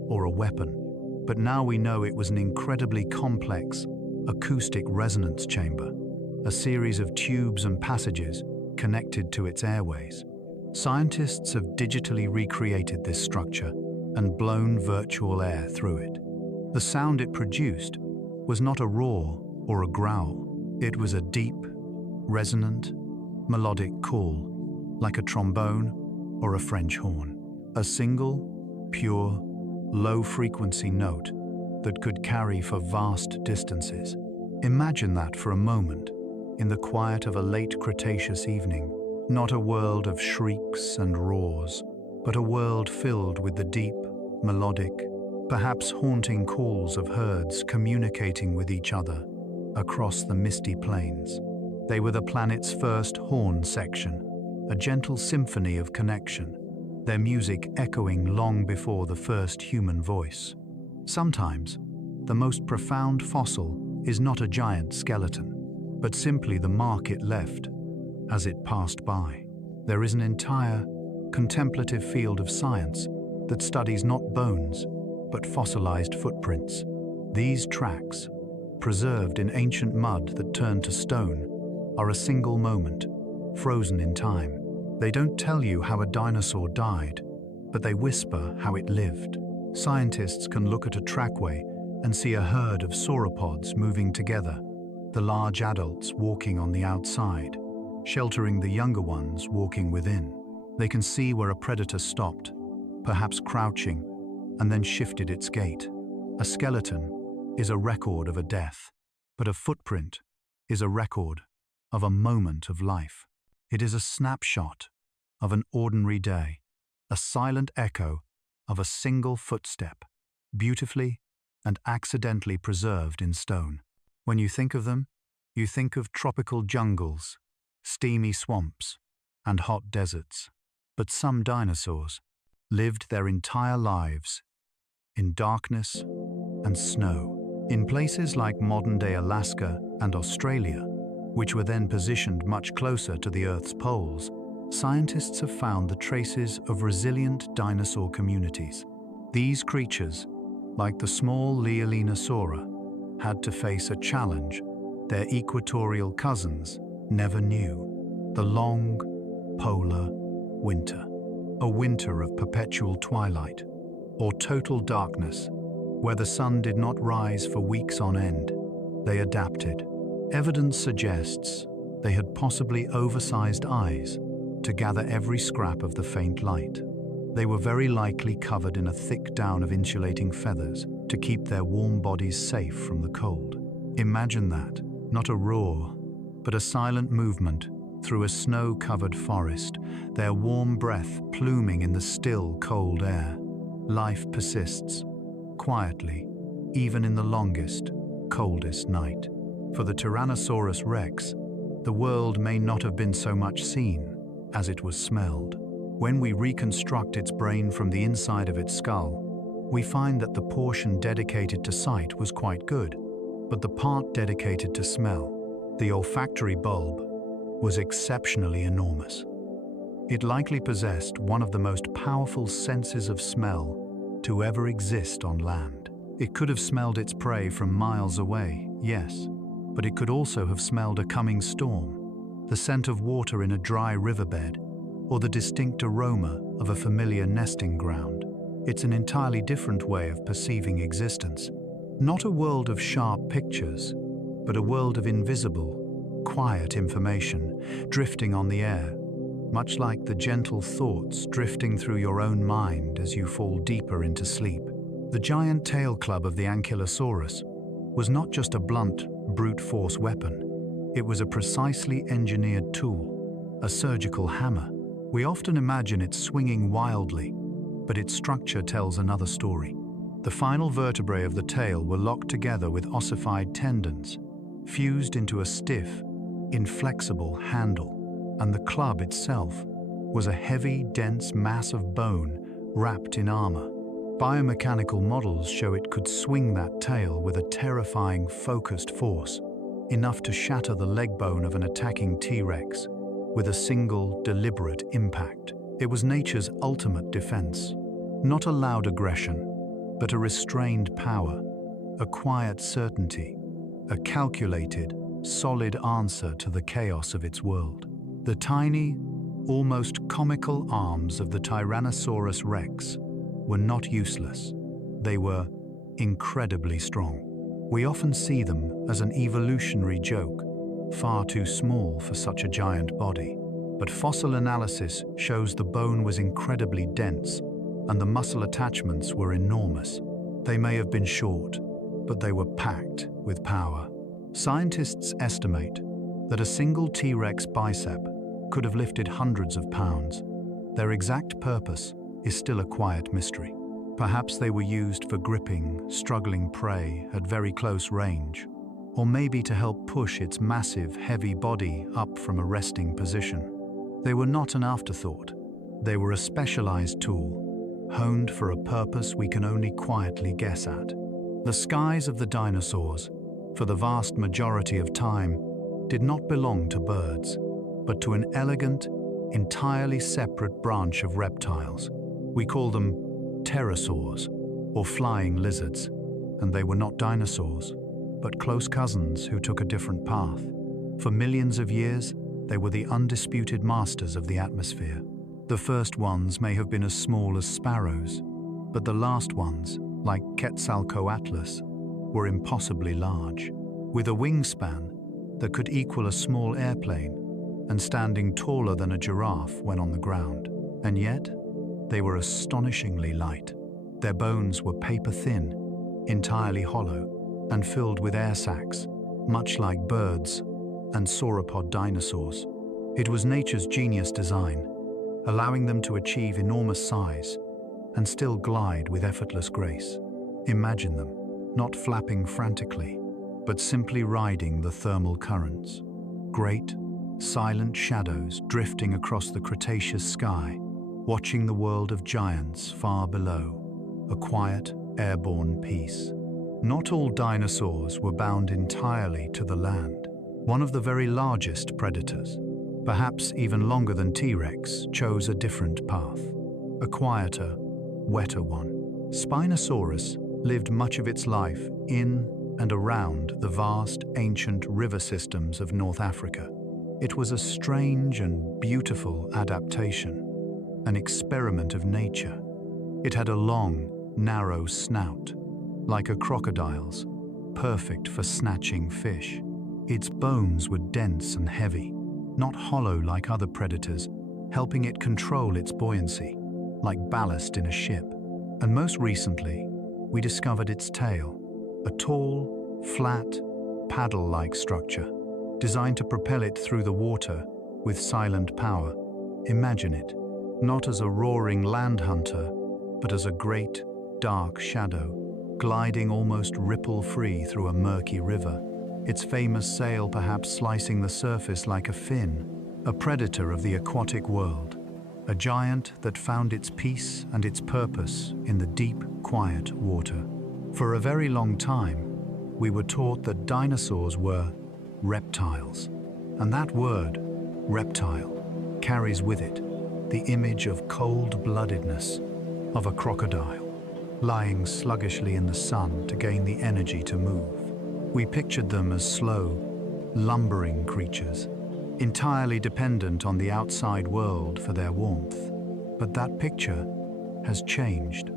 or a weapon, but now we know it was an incredibly complex acoustic resonance chamber, a series of tubes and passages connected to its airways. Scientists have digitally recreated this structure and blown virtual air through it. The sound it produced was not a roar or a growl. It was a deep, resonant, melodic call, like a trombone or a French horn. A single, pure, low-frequency note that could carry for vast distances. Imagine that for a moment, in the quiet of a late Cretaceous evening. Not a world of shrieks and roars, but a world filled with the deep, melodic, perhaps haunting calls of herds communicating with each other across the misty plains. They were the planet's first horn section, a gentle symphony of connection, their music echoing long before the first human voice. Sometimes, the most profound fossil is not a giant skeleton, but simply the mark it left as it passed by. There is an entire, contemplative field of science that studies not bones, but fossilized footprints. These tracks, preserved in ancient mud that turned to stone, are a single moment, frozen in time. They don't tell you how a dinosaur died, but they whisper how it lived. Scientists can look at a trackway and see a herd of sauropods moving together, the large adults walking on the outside, sheltering the younger ones walking within. They can see where a predator stopped, perhaps crouching, and then shifted its gait. A skeleton is a record of a death, but a footprint is a record of a moment of life. It is a snapshot of an ordinary day, a silent echo of a single footstep, beautifully and accidentally preserved in stone. When you think of them, you think of tropical jungles, steamy swamps, and hot deserts. But some dinosaurs lived their entire lives in darkness and snow, in places like modern-day Alaska and Australia, which were then positioned much closer to the Earth's poles. Scientists have found the traces of resilient dinosaur communities. These creatures, like the small Leolinosaura, had to face a challenge their equatorial cousins never knew: the long, polar winter. A winter of perpetual twilight, or total darkness, where the sun did not rise for weeks on end. They adapted. Evidence suggests they had possibly oversized eyes to gather every scrap of the faint light. They were very likely covered in a thick down of insulating feathers to keep their warm bodies safe from the cold. Imagine that, not a roar, but a silent movement through a snow-covered forest, their warm breath pluming in the still, cold air. Life persists, quietly, even in the longest, coldest night. For the Tyrannosaurus rex, the world may not have been so much seen as it was smelled. When we reconstruct its brain from the inside of its skull, we find that the portion dedicated to sight was quite good, but the part dedicated to smell, the olfactory bulb, was exceptionally enormous. It likely possessed one of the most powerful senses of smell to ever exist on land. It could have smelled its prey from miles away, yes, but it could also have smelled a coming storm, the scent of water in a dry riverbed, or the distinct aroma of a familiar nesting ground. It's an entirely different way of perceiving existence. Not a world of sharp pictures, but a world of invisible, quiet information drifting on the air, much like the gentle thoughts drifting through your own mind as you fall deeper into sleep. The giant tail club of the Ankylosaurus was not just a blunt, brute force weapon. It was a precisely engineered tool, a surgical hammer. We often imagine it swinging wildly, but its structure tells another story. The final vertebrae of the tail were locked together with ossified tendons, fused into a stiff, inflexible handle, and the club itself was a heavy, dense mass of bone wrapped in armor. Biomechanical models show it could swing that tail with a terrifying, focused force, enough to shatter the leg bone of an attacking T-Rex. with a single, deliberate impact. It was nature's ultimate defense. Not a loud aggression, but a restrained power, a quiet certainty, a calculated, solid answer to the chaos of its world. The tiny, almost comical arms of the Tyrannosaurus rex were not useless. They were incredibly strong. We often see them as an evolutionary joke, far too small for such a giant body. But fossil analysis shows the bone was incredibly dense and the muscle attachments were enormous. They may have been short, but they were packed with power. Scientists estimate that a single T-Rex bicep could have lifted hundreds of pounds. Their exact purpose is still a quiet mystery. Perhaps they were used for gripping struggling prey at very close range, or maybe to help push its massive, heavy body up from a resting position. They were not an afterthought. They were a specialized tool, honed for a purpose we can only quietly guess at. The skies of the dinosaurs, for the vast majority of time, did not belong to birds, but to an elegant, entirely separate branch of reptiles. We call them pterosaurs, or flying lizards, and they were not dinosaurs, but close cousins who took a different path. For millions of years, they were the undisputed masters of the atmosphere. The first ones may have been as small as sparrows, but the last ones, like Quetzalcoatlus, were impossibly large, with a wingspan that could equal a small airplane and standing taller than a giraffe when on the ground. And yet, they were astonishingly light. Their bones were paper-thin, entirely hollow, and filled with air sacs, much like birds and sauropod dinosaurs. It was nature's genius design, allowing them to achieve enormous size and still glide with effortless grace. Imagine them, not flapping frantically, but simply riding the thermal currents. Great, silent shadows drifting across the Cretaceous sky, watching the world of giants far below, a quiet, airborne peace. Not all dinosaurs were bound entirely to the land. One of the very largest predators, perhaps even longer than T-Rex, chose a different path, a quieter, wetter one. Spinosaurus lived much of its life in and around the vast, ancient river systems of North Africa. It was a strange and beautiful adaptation, an experiment of nature. It had a long, narrow snout, like a crocodile's, perfect for snatching fish. Its bones were dense and heavy, not hollow like other predators, helping it control its buoyancy, like ballast in a ship. And most recently, we discovered its tail, a tall, flat, paddle-like structure, designed to propel it through the water with silent power. Imagine it, not as a roaring land hunter, but as a great, dark shadow, gliding almost ripple-free through a murky river, its famous sail perhaps slicing the surface like a fin, a predator of the aquatic world, a giant that found its peace and its purpose in the deep, quiet water. For a very long time, we were taught that dinosaurs were reptiles, and that word, reptile, carries with it the image of cold-bloodedness, of a crocodile, lying sluggishly in the sun to gain the energy to move. We pictured them as slow, lumbering creatures, entirely dependent on the outside world for their warmth. But that picture has changed.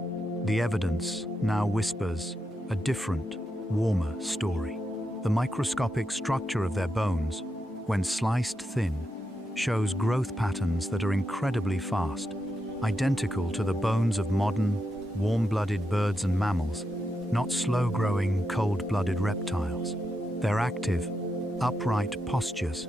The evidence now whispers a different, warmer story. The microscopic structure of their bones, when sliced thin, shows growth patterns that are incredibly fast, identical to the bones of modern, warm-blooded birds and mammals, not slow-growing, cold-blooded reptiles. Their active, upright postures,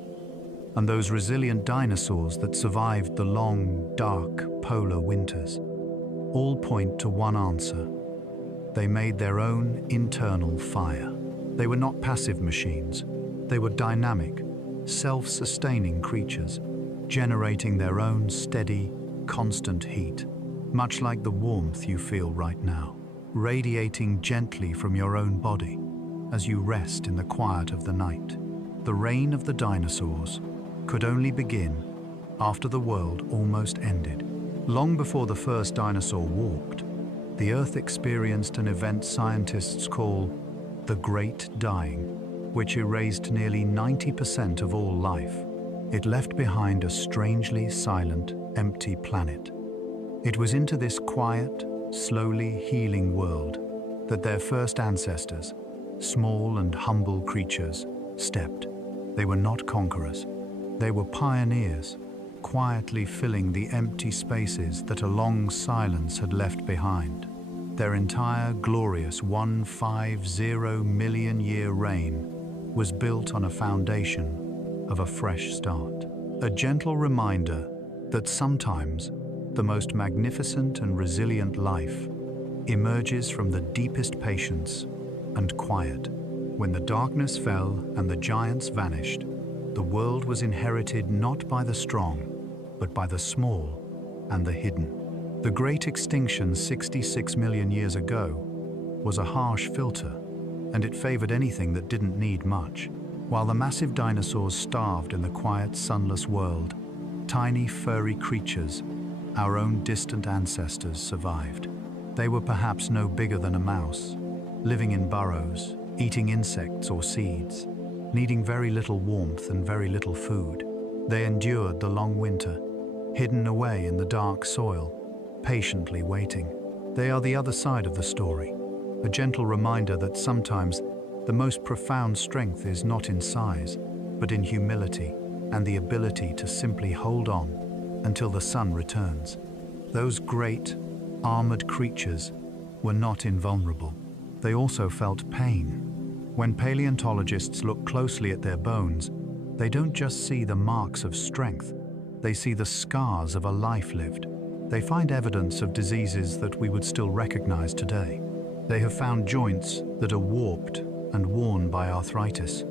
and those resilient dinosaurs that survived the long, dark polar winters, all point to one answer. They made their own internal fire. They were not passive machines. They were dynamic, self-sustaining creatures, generating their own steady, constant heat, much like the warmth you feel right now, radiating gently from your own body as you rest in the quiet of the night. The reign of the dinosaurs could only begin after the world almost ended. Long before the first dinosaur walked, the Earth experienced an event scientists call the Great Dying, which erased nearly 90% of all life. It left behind a strangely silent, empty planet. It was into this quiet, slowly healing world that their first ancestors, small and humble creatures, stepped. They were not conquerors. They were pioneers, quietly filling the empty spaces that a long silence had left behind. Their entire glorious 150 million year reign was built on a foundation of a fresh start. A gentle reminder that sometimes the most magnificent and resilient life emerges from the deepest patience and quiet. When the darkness fell and the giants vanished, the world was inherited not by the strong, but by the small and the hidden. The Great Extinction 66 million years ago was a harsh filter, and it favored anything that didn't need much. While the massive dinosaurs starved in the quiet, sunless world, tiny, furry creatures, our own distant ancestors, survived. They were perhaps no bigger than a mouse, living in burrows, eating insects or seeds, needing very little warmth and very little food. They endured the long winter, hidden away in the dark soil, patiently waiting. They are the other side of the story, a gentle reminder that sometimes the most profound strength is not in size, but in humility and the ability to simply hold on until the sun returns. Those great, armored creatures were not invulnerable. They also felt pain. When paleontologists look closely at their bones, they don't just see the marks of strength, they see the scars of a life lived. They find evidence of diseases that we would still recognize today. They have found joints that are warped and worn by arthritis,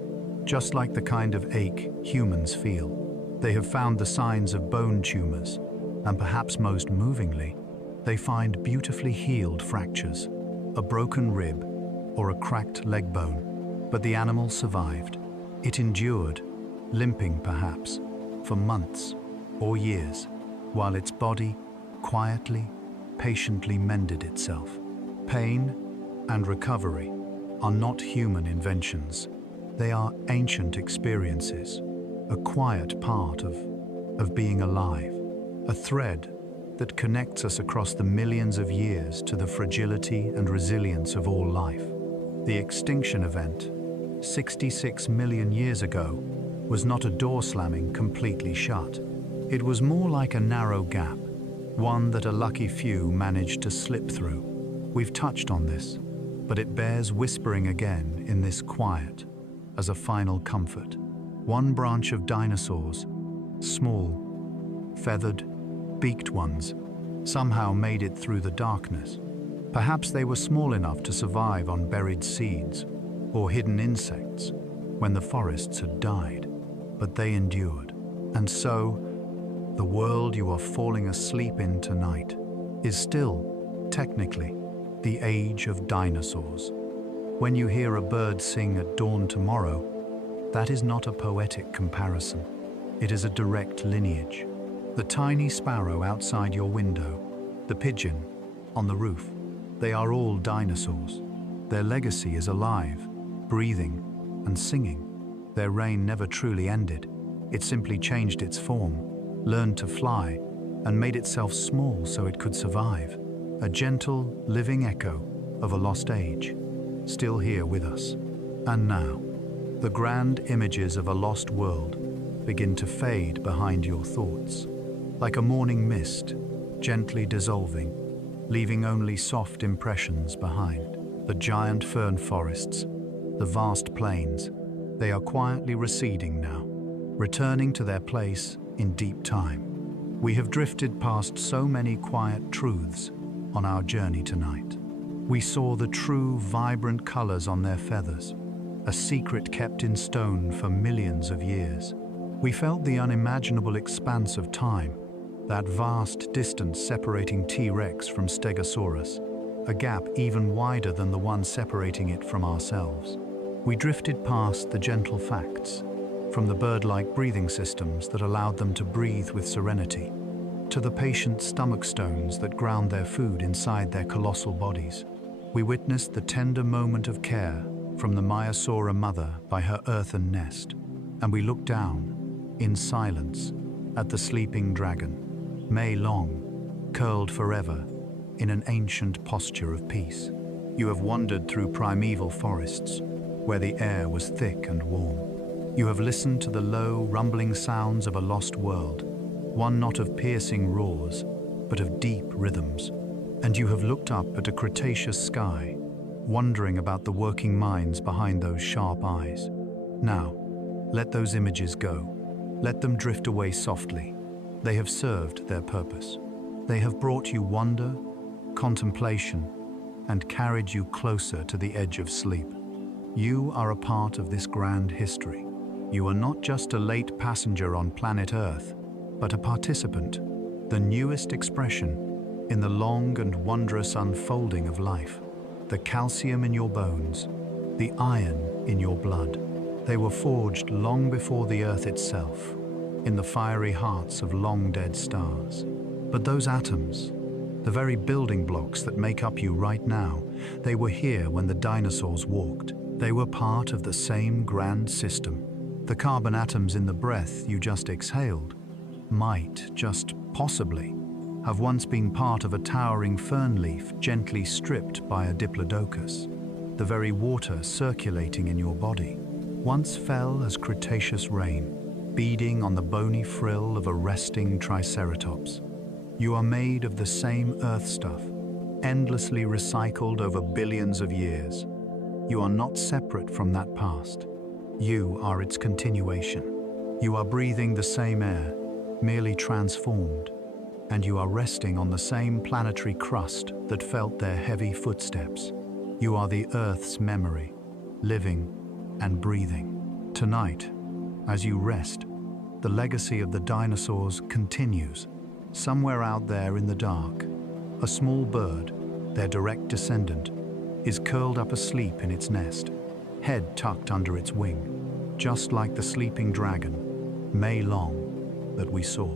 just like the kind of ache humans feel. They have found the signs of bone tumors, and perhaps most movingly, they find beautifully healed fractures, a broken rib or a cracked leg bone. But the animal survived. It endured, limping perhaps, for months or years, while its body quietly, patiently mended itself. Pain and recovery are not human inventions. They are ancient experiences, a quiet part of being alive, a thread that connects us across the millions of years to the fragility and resilience of all life. The extinction event, 66 million years ago, was not a door slamming completely shut. It was more like a narrow gap, one that a lucky few managed to slip through. We've touched on this, but it bears whispering again in this quiet as a final comfort. One branch of dinosaurs, small, feathered, beaked ones, somehow made it through the darkness. Perhaps they were small enough to survive on buried seeds or hidden insects when the forests had died, but they endured. And so, the world you are falling asleep in tonight is still, technically, the age of dinosaurs. When you hear a bird sing at dawn tomorrow, that is not a poetic comparison. It is a direct lineage. The tiny sparrow outside your window, the pigeon on the roof, they are all dinosaurs. Their legacy is alive, breathing, and singing. Their reign never truly ended. It simply changed its form, learned to fly, and made itself small so it could survive. A gentle, living echo of a lost age, still here with us. And now, the grand images of a lost world begin to fade behind your thoughts, like a morning mist, gently dissolving, leaving only soft impressions behind. The giant fern forests, the vast plains, they are quietly receding now, returning to their place in deep time. We have drifted past so many quiet truths on our journey tonight. We saw the true, vibrant colors on their feathers, a secret kept in stone for millions of years. We felt the unimaginable expanse of time, that vast distance separating T-Rex from Stegosaurus, a gap even wider than the one separating it from ourselves. We drifted past the gentle facts, from the bird-like breathing systems that allowed them to breathe with serenity, to the patient stomach stones that ground their food inside their colossal bodies. We witnessed the tender moment of care from the Maiasaura mother by her earthen nest, and we looked down, in silence, at the sleeping dragon, Mei Long, curled forever in an ancient posture of peace. You have wandered through primeval forests, where the air was thick and warm. You have listened to the low, rumbling sounds of a lost world, one not of piercing roars, but of deep rhythms. And you have looked up at a Cretaceous sky, wondering about the working minds behind those sharp eyes. Now, let those images go. Let them drift away softly. They have served their purpose. They have brought you wonder, contemplation, and carried you closer to the edge of sleep. You are a part of this grand history. You are not just a late passenger on planet Earth, but a participant, the newest expression in the long and wondrous unfolding of life. The calcium in your bones, the iron in your blood, they were forged long before the Earth itself, in the fiery hearts of long-dead stars. But those atoms, the very building blocks that make up you right now, they were here when the dinosaurs walked. They were part of the same grand system. The carbon atoms in the breath you just exhaled might, just possibly, have once been part of a towering fern leaf gently stripped by a diplodocus. The very water circulating in your body once fell as Cretaceous rain, beading on the bony frill of a resting triceratops. You are made of the same earth stuff, endlessly recycled over billions of years. You are not separate from that past. You are its continuation. You are breathing the same air, merely transformed, and you are resting on the same planetary crust that felt their heavy footsteps. You are the Earth's memory, living and breathing. Tonight, as you rest, the legacy of the dinosaurs continues. Somewhere out there in the dark, a small bird, their direct descendant, is curled up asleep in its nest, head tucked under its wing, just like the sleeping dragon, Mei Long, that we saw.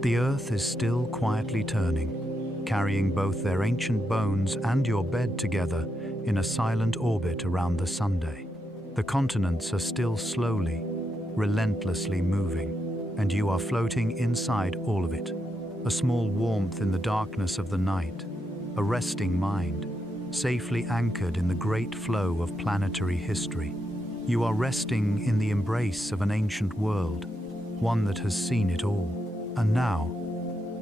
The Earth is still quietly turning, carrying both their ancient bones and your bed together in a silent orbit around the Sunday. The continents are still slowly, relentlessly moving, and you are floating inside all of it. A small warmth in the darkness of the night, a resting mind, safely anchored in the great flow of planetary history. You are resting in the embrace of an ancient world, one that has seen it all. And now,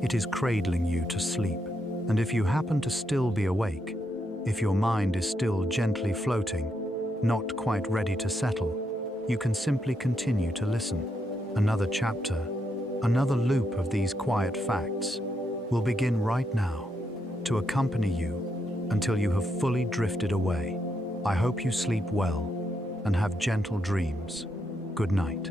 it is cradling you to sleep. And if you happen to still be awake, if your mind is still gently floating, not quite ready to settle, you can simply continue to listen. Another chapter, another loop of these quiet facts will begin right now to accompany you until you have fully drifted away. I hope you sleep well and have gentle dreams. Good night.